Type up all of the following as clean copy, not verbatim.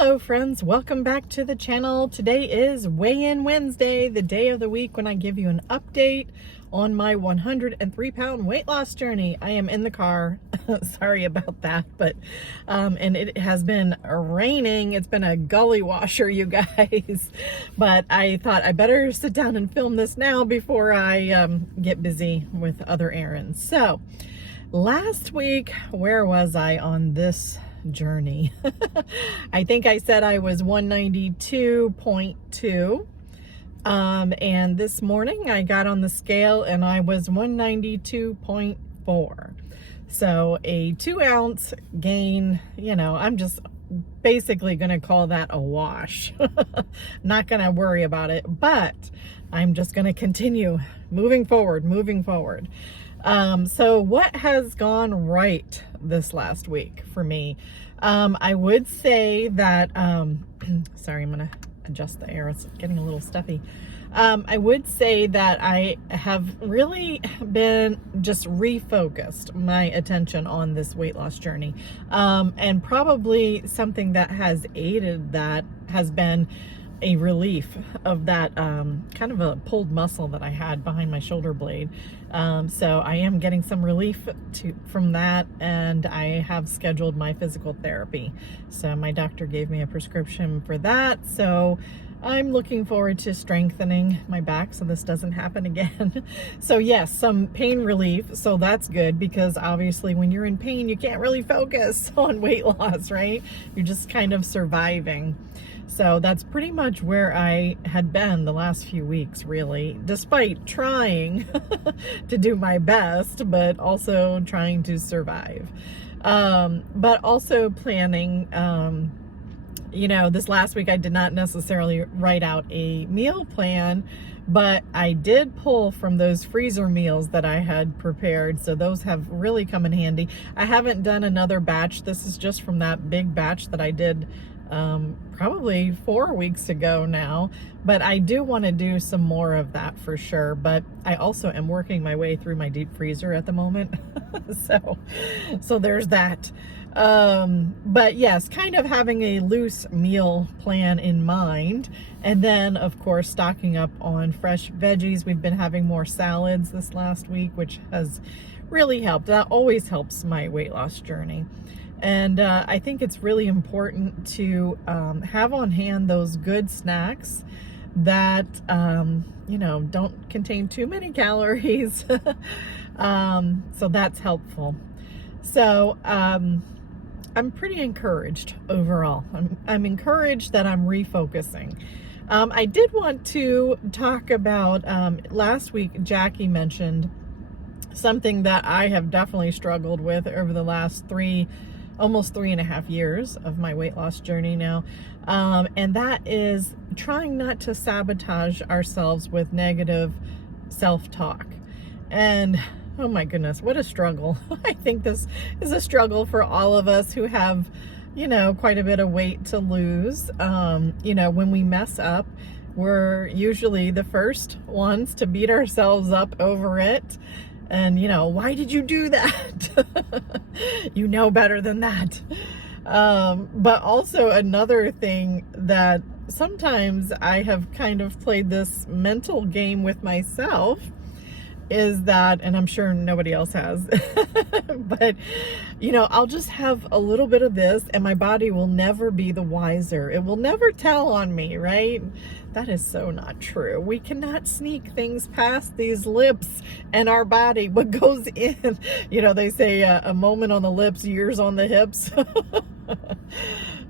Hello friends, welcome back to the channel. Today is Weigh-In Wednesday, the day of the week when I give you an update on my 103-pound weight loss journey. I am in the car. Sorry about that, but and it has been raining. It's been a gully washer, you guys. But I thought I better sit down and film this now before I get busy with other errands. So last week, where was I on this journey? I think I said I was 192.2, and this morning I got on the scale and I was 192.4. So a 2-ounce gain. I'm just basically gonna call that a wash. Not gonna worry about it, but I'm just gonna continue moving forward. So what has gone right this last week for me? I would say that, sorry, I'm going to adjust the air. It's getting a little stuffy. I would say that I have really been just refocused my attention on this weight loss journey. And probably something that has aided that has been a relief of that kind of a pulled muscle that I had behind my shoulder blade. So I am getting some relief from that, and I have scheduled my physical therapy. So my doctor gave me a prescription for that. So I'm looking forward to strengthening my back so this doesn't happen again. So yes, some pain relief. So that's good, because obviously when you're in pain, you can't really focus on weight loss, right? You're just kind of surviving. So that's pretty much where I had been the last few weeks, really, despite trying to do my best, but also trying to survive. But also planning, this last week I did not necessarily write out a meal plan, but I did pull from those freezer meals that I had prepared. So those have really come in handy. I haven't done another batch. This is just from that big batch that I did probably 4 weeks ago now, but I do want to do some more of that for sure. But I also am working my way through my deep freezer at the moment. so there's that. But yes, kind of having a loose meal plan in mind. And then of course, stocking up on fresh veggies. We've been having more salads this last week, which has really helped. That always helps my weight loss journey. And I think it's really important to have on hand those good snacks that, don't contain too many calories. So that's helpful. So I'm pretty encouraged overall. I'm encouraged that I'm refocusing. I did want to talk about, last week Jackie mentioned something that I have definitely struggled with over the last almost 3.5 years of my weight loss journey now. And that is trying not to sabotage ourselves with negative self-talk. And oh my goodness, what a struggle. I think this is a struggle for all of us who have, quite a bit of weight to lose. When we mess up, we're usually the first ones to beat ourselves up over it. And, why did you do that? You know better than that. But also another thing that sometimes I have kind of played this mental game with myself is that, and I'm sure nobody else has, but, I'll just have a little bit of this and my body will never be the wiser. It will never tell on me, right? That is so not true. We cannot sneak things past these lips and our body. What goes in, they say a moment on the lips, years on the hips.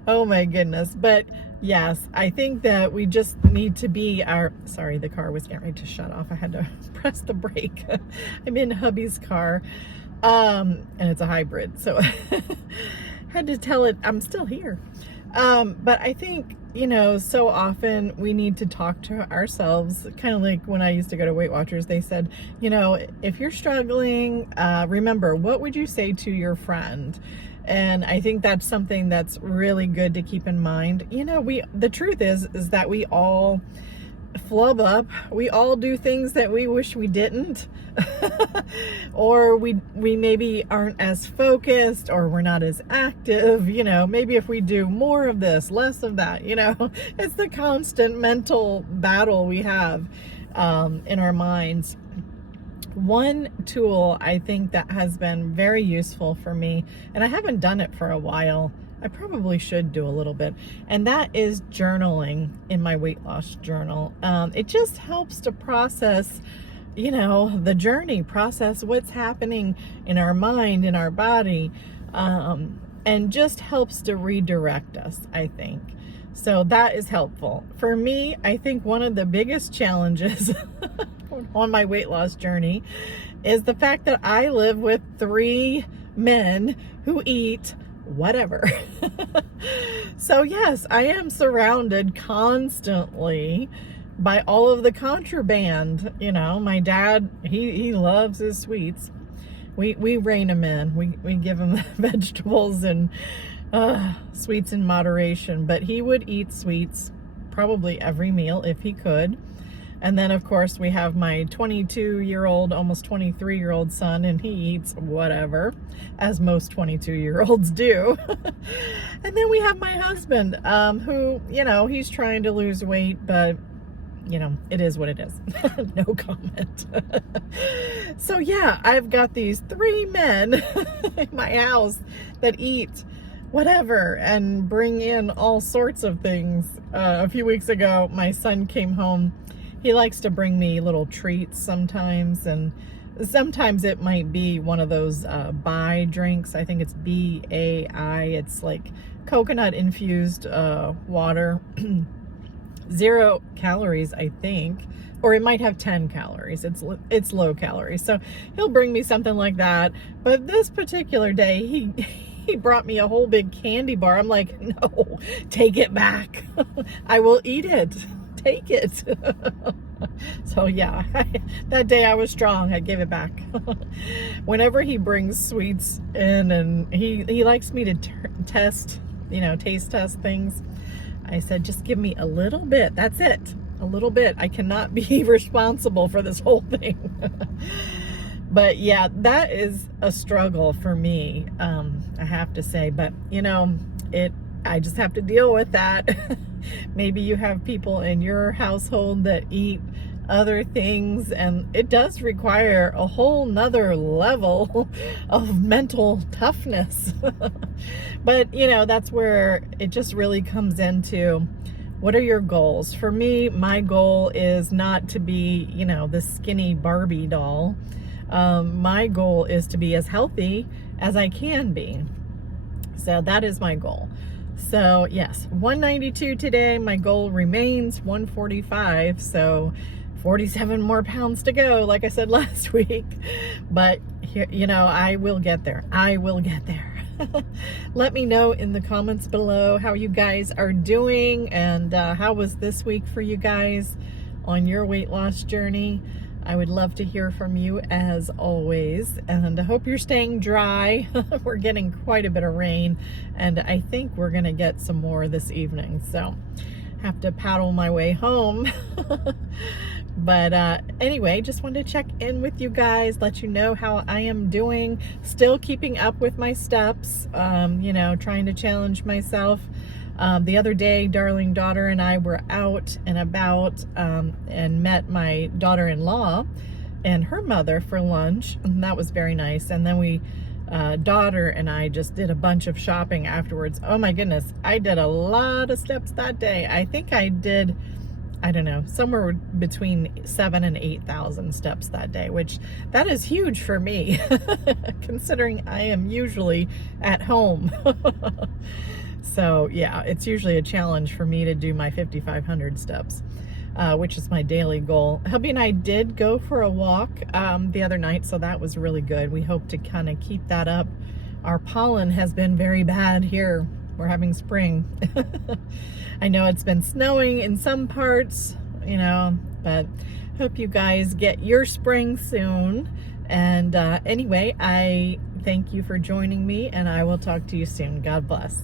Oh my goodness. But yes, I think that we just need to be sorry, the car was getting ready to shut off. I had to press the brake. I'm in hubby's car, and it's a hybrid. So had to tell it I'm still here. But I think, so often we need to talk to ourselves, kind of like when I used to go to Weight Watchers, they said, if you're struggling, remember, what would you say to your friend? And I think that's something that's really good to keep in mind. The truth is that we all flub up. We all do things that we wish we didn't. Or we maybe aren't as focused, or we're not as active, you know. Maybe if we do more of this, less of that, you know. It's the constant mental battle we have in our minds. One tool I think that has been very useful for me, and I haven't done it for a while, I probably should do a little bit, and that is journaling in my weight loss journal. It just helps to process, you know, the journey, process what's happening in our mind, in our body, and just helps to redirect us, I think. So that is helpful. For me, I think one of the biggest challenges on my weight loss journey is the fact that I live with 3 men who eat whatever. So yes, I am surrounded constantly by all of the contraband. You know, my dad, he loves his sweets. We rein him in. We give him vegetables and sweets in moderation, but he would eat sweets probably every meal if he could. And then of course we have my 22-year-old, almost 23-year-old son, and he eats whatever, as most 22-year-olds do. And then we have my husband, who, you know, he's trying to lose weight, but you know, it is what it is. No comment. So yeah, I've got these 3 men in my house that eat whatever and bring in all sorts of things. A few weeks ago, my son came home. He likes to bring me little treats sometimes, and sometimes it might be one of those Bai drinks. I think it's B-A-I. It's like coconut infused water. 0 calories, I think, or it might have 10 calories. It's low calories. So he'll bring me something like that. But this particular day, he brought me a whole big candy bar. I'm like, no, take it back. I will eat it. Take it. So yeah, that day I was strong. I gave it back. Whenever he brings sweets in, and he likes me to test, you know, taste test things, I said, just give me a little bit. That's it. A little bit. I cannot be responsible for this whole thing. But yeah, that is a struggle for me, I have to say. But you know, I just have to deal with that. Maybe you have people in your household that eat other things, and it does require a whole nother level of mental toughness. But you know, that's where it just really comes into, what are your goals? For me, my goal is not to be, you know, this skinny Barbie doll. My goal is to be as healthy as I can be. So that is my goal. So yes, 192 today. My goal remains 145. So 47 more pounds to go, like I said last week. But here, you know, I will get there. I will get there. Let me know in the comments below how you guys are doing, and how was this week for you guys on your weight loss journey. I would love to hear from you as always, and I hope you're staying dry. We're getting quite a bit of rain, and I think we're gonna get some more this evening, so have to paddle my way home. But anyway, just wanted to check in with you guys, let you know how I am doing, still keeping up with my steps, you know, trying to challenge myself. The other day, darling daughter and I were out and about, and met my daughter-in-law and her mother for lunch, and that was very nice. And then we, daughter and I just did a bunch of shopping afterwards. Oh my goodness, I did a lot of steps that day. I think I did, I don't know, somewhere between 7,000 and 8,000 steps that day, which that is huge for me, considering I am usually at home. So yeah, it's usually a challenge for me to do my 5,500 steps, which is my daily goal. Hubby and I did go for a walk the other night, so that was really good. We hope to kind of keep that up. Our pollen has been very bad here. We're having spring. I know it's been snowing in some parts, you know, but hope you guys get your spring soon. And anyway, I thank you for joining me, and I will talk to you soon. God bless.